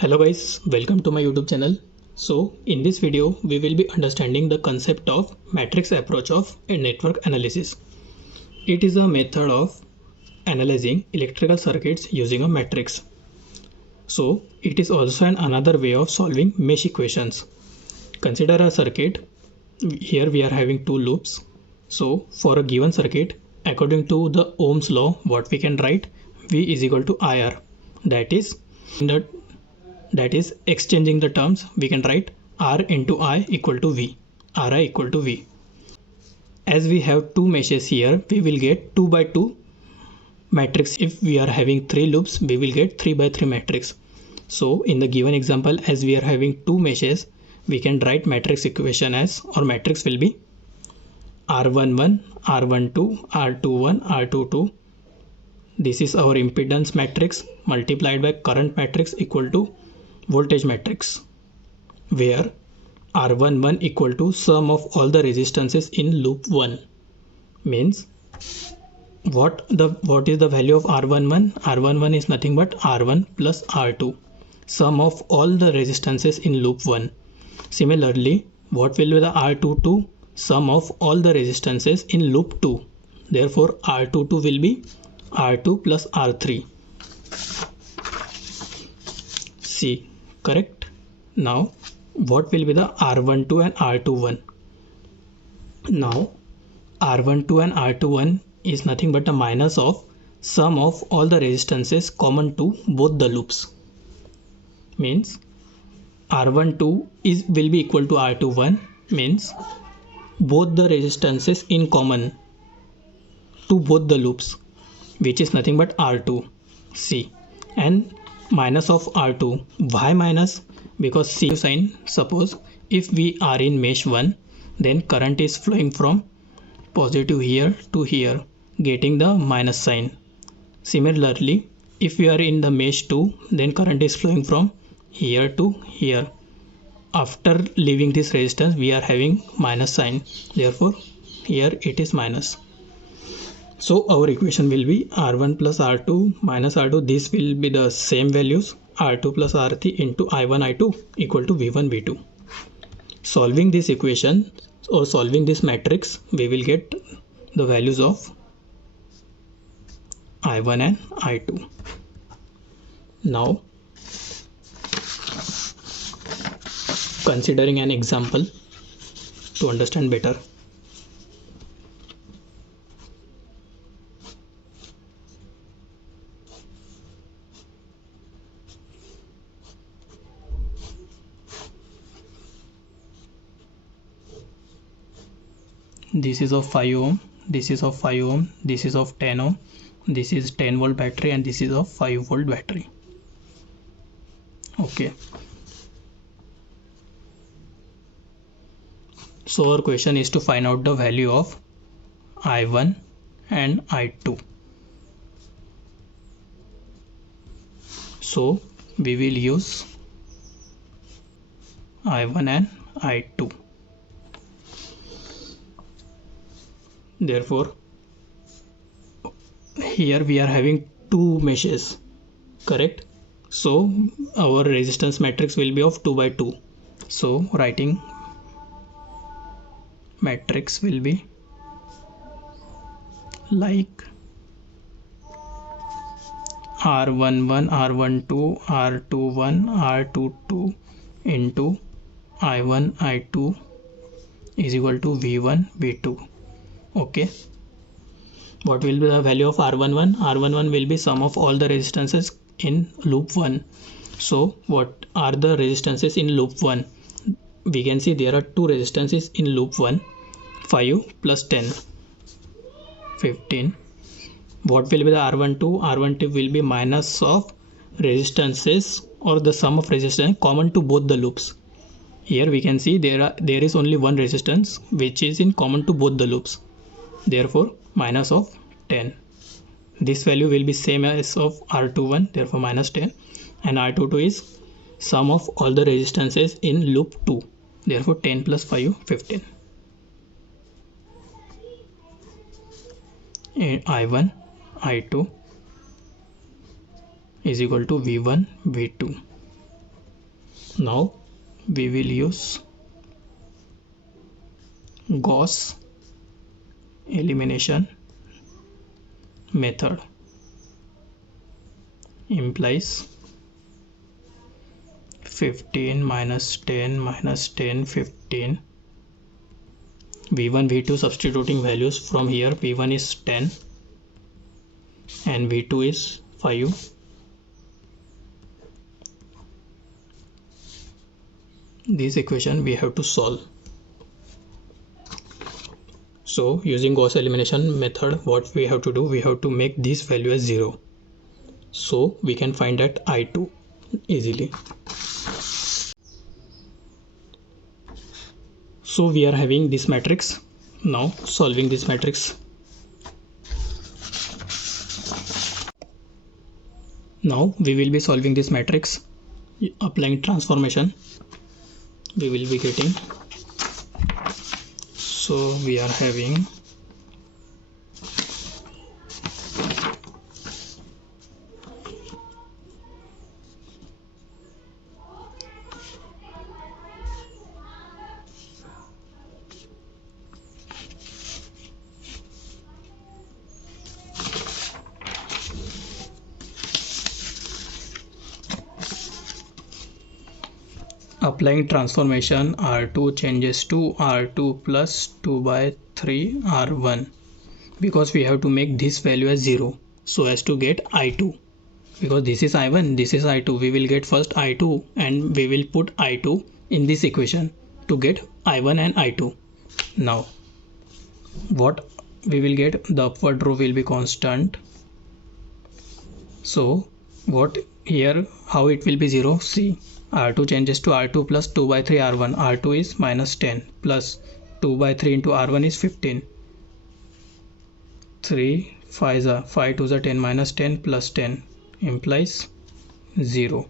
Hello guys, welcome to my YouTube channel. So in this video, we will be understanding the concept of matrix approach of a network analysis. It is a method of analyzing electrical circuits using a matrix. So it is also another way of solving mesh equations. Consider a circuit. Here we are having two loops. So for a given circuit, according to the Ohm's law, what we can write, V is equal to IR. That is exchanging the terms, we can write R into I equal to V, Ri equal to V. As we have two meshes here, we will get 2 by 2 matrix. If we are having 3 loops, we will get 3 by 3 matrix. So in the given example, as we are having two meshes, we can write matrix equation as, or matrix will be R11, R12, R21, R22. This is our impedance matrix multiplied by current matrix equal to voltage matrix, where R11 equal to sum of all the resistances in loop 1. Means what is the value of R11? R11 is nothing but R1 plus R2, sum of all the resistances in loop 1. Similarly, what will be the R22? Sum of all the resistances in loop 2. Therefore R22 will be R2 plus R3. C. Correct. Now what will be the R12 and R21? Now R12 and R21 is nothing but a minus of sum of all the resistances common to both the loops. Means R12 will be equal to R21, means both the resistances in common to both the loops, which is nothing but R2. C. And minus of R2. Why minus? Because C sign. Suppose if we are in mesh 1, then current is flowing from positive here to here, getting the minus sign. Similarly, if we are in the mesh 2, then current is flowing from here to here. After leaving this resistance, we are having minus sign. Therefore here it is minus. So our equation will be R1 plus R2 minus R2. This will be the same values, R2 plus R3 into I1 I2 equal to V1 V2. Solving this equation or solving this matrix, we will get the values of I1 and I2. Now considering an example to understand better. This is of 5 ohm, this is of 5 ohm, this is of 10 ohm, this is 10 volt battery, and this is of 5 volt battery. Okay. So our question is to find out the value of I1 and I2. So we will use I1 and I2. Therefore here we are having two meshes, correct? So our resistance matrix will be of 2 by 2. So writing matrix will be like R11, R12, R21, R22 into I1, I2 is equal to V1, V2. Okay. What will be the value of R11? R11 will be sum of all the resistances in loop 1. So what are the resistances in loop 1? We can see there are two resistances in loop 1, 5 plus 10, 15. What will be the R12? R12 will be minus of resistances or the sum of resistance common to both the loops. Here we can see there is only one resistance which is in common to both the loops. Therefore minus of 10. This value will be same as of R21, therefore minus 10, and R22 is sum of all the resistances in loop 2, therefore 10 plus 5, 15. And I1, I2 is equal to V1, V2. Now we will use Gauss elimination method. Implies 15 minus 10 minus 10 15. V1 V2 substituting values from here. V1 is 10 and V2 is 5. This equation we have to solve. So using Gauss elimination method, what we have to do, we have to make this value as 0, so we can find that I2 easily. So we are having this matrix. Now solving this matrix. Now we will be solving this matrix. Applying transformation, we will be getting, so we are having applying transformation. R2 changes to R2 plus 2 by 3 R1, because we have to make this value as 0 so as to get I2. Because this is I1, this is I2, we will get first I2 and we will put I2 in this equation to get I1 and I2. Now what we will get, the upward row will be constant. So what here, how it will be 0? See, R2 changes to R2 plus 2 by 3 R1. R2 is minus 10 plus 2 by 3 into R1 is 15. 3 5 are 5 2 are 10 minus 10 plus 10 implies 0.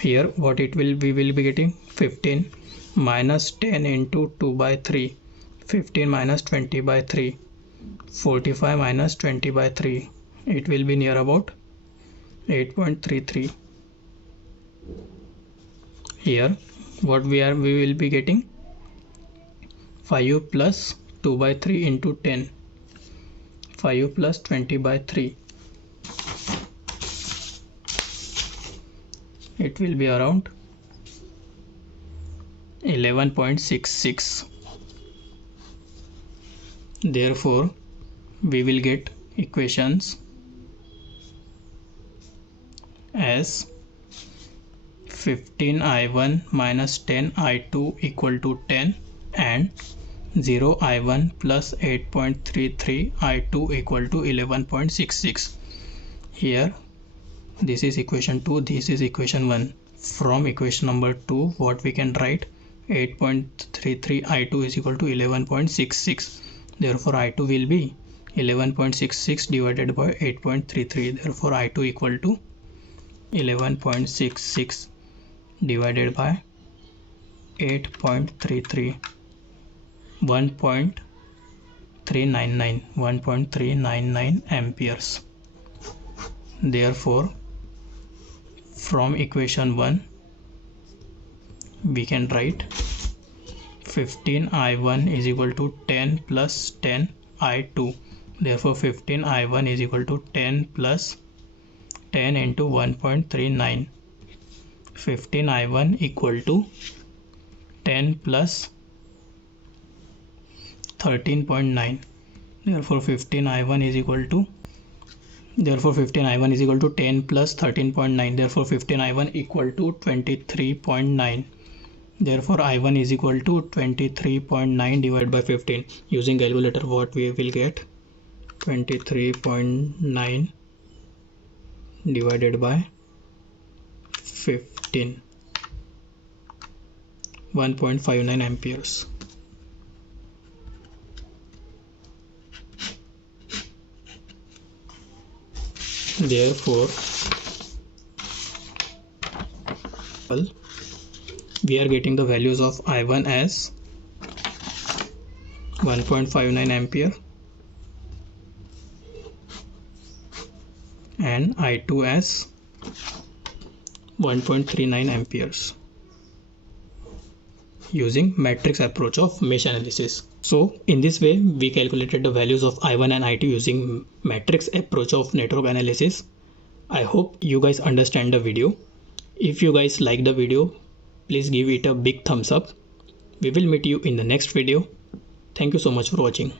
Here what it will, we will be getting 15 minus 10 into 2 by 3. 15 minus 20 by 3. 45 minus 20 by 3. It will be near about 8.33. Here what we will be getting 5 plus 2 by 3 into 10. 5 plus 20 by 3. It will be around 11.66. Therefore we will get equations as 15I1 minus 10I2 equal to 10 and 0I1 plus 8.33 I2 equal to 11.66. Here this is equation 2, this is equation 1. From equation number 2 what we can write, 8.33 I2 is equal to 11.66. Therefore I2 will be 11.66 divided by 8.33. Therefore I2 equal to 11.66 divided by 8.33, 1.399 amperes. Therefore from equation 1 we can write 15I1 is equal to 10 plus 10 I2. Therefore 15I1 is equal to 10 plus 10 into 1.39. 15I1 equal to 10 plus 13.9. Therefore 15I1 is equal to 10 plus 13.9. Therefore 15I1 equal to 23.9. Therefore I1 is equal to 23.9 divided by 15. Using calculator what we will get, 23.9 divided by 15, 1.59 amperes. Therefore we are getting the values of I1 as 1.59 ampere and I2 as 1.39 amperes. using matrix approach of mesh analysis. So in this way we calculated the values of I1 and I2 using matrix approach of network analysis. I hope you guys understand the video. If you guys like the video, please give it a big thumbs up. We will meet you in the next video. Thank you so much for watching.